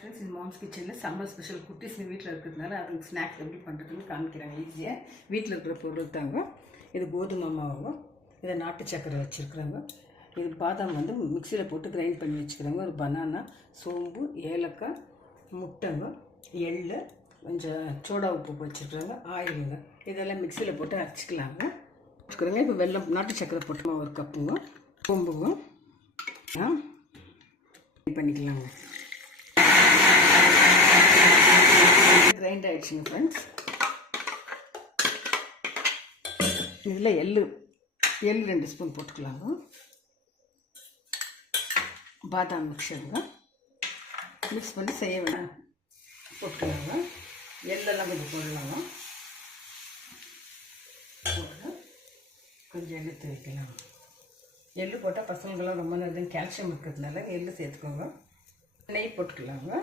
Friends, இந்த moms கிச்சனில் summer special குட்டீஸ் வீட்டில் இருக்கிறதுனால அதுக்கு ஸ்நாக்ஸ் எப்படி பண்ணுறதுன்னு காமிக்கிறாங்க. ஈஸியாக வீட்டில் இருக்கிற பொருள் தாங்க. இது கோதுமை மாவு, இதை நாட்டு சக்கரை வச்சுருக்குறாங்க. இது பாதாம் வந்து மிக்சியில் போட்டு கிரைண்ட் பண்ணி வச்சுக்கிறாங்க. ஒரு பனானா, சோம்பு, ஏலக்காய், முட்டைங்க, எள், கொஞ்சம் சோடா உப்பு வச்சுருக்குறாங்க, ஆயிலுங்க. இதெல்லாம் மிக்சியில் போட்டு அரைச்சிக்கலாங்க. வச்சுக்கிறோங்க. இப்போ வெல்லம், நாட்டு சக்கரை போட்டுமா ஒரு கப்புங்க, சோம்புங்க பண்ணிக்கலாங்க. கிரைண்ட் ஆகிடுச்சுங்க ஃப்ரெண்ட்ஸ். இதில் எள் 2 ஸ்பூன் போட்டுக்கலாங்க. பாதாம் மிக்சருங்க மிக்ஸ் பண்ணி செய்ய வேணாம் போட்டுக்கலாங்க. எள்ளெல்லாம் கொஞ்சம் போடலாங்க. போட்டு கொஞ்சம் எள் வைக்கலாம். எள் போட்டால் பசங்களுக்கெல்லாம் ரொம்ப நல்லது, கால்சியம் இருக்கிறதுனால எள் சேர்த்துக்கோங்க. நெய் போட்டுக்கலாங்க.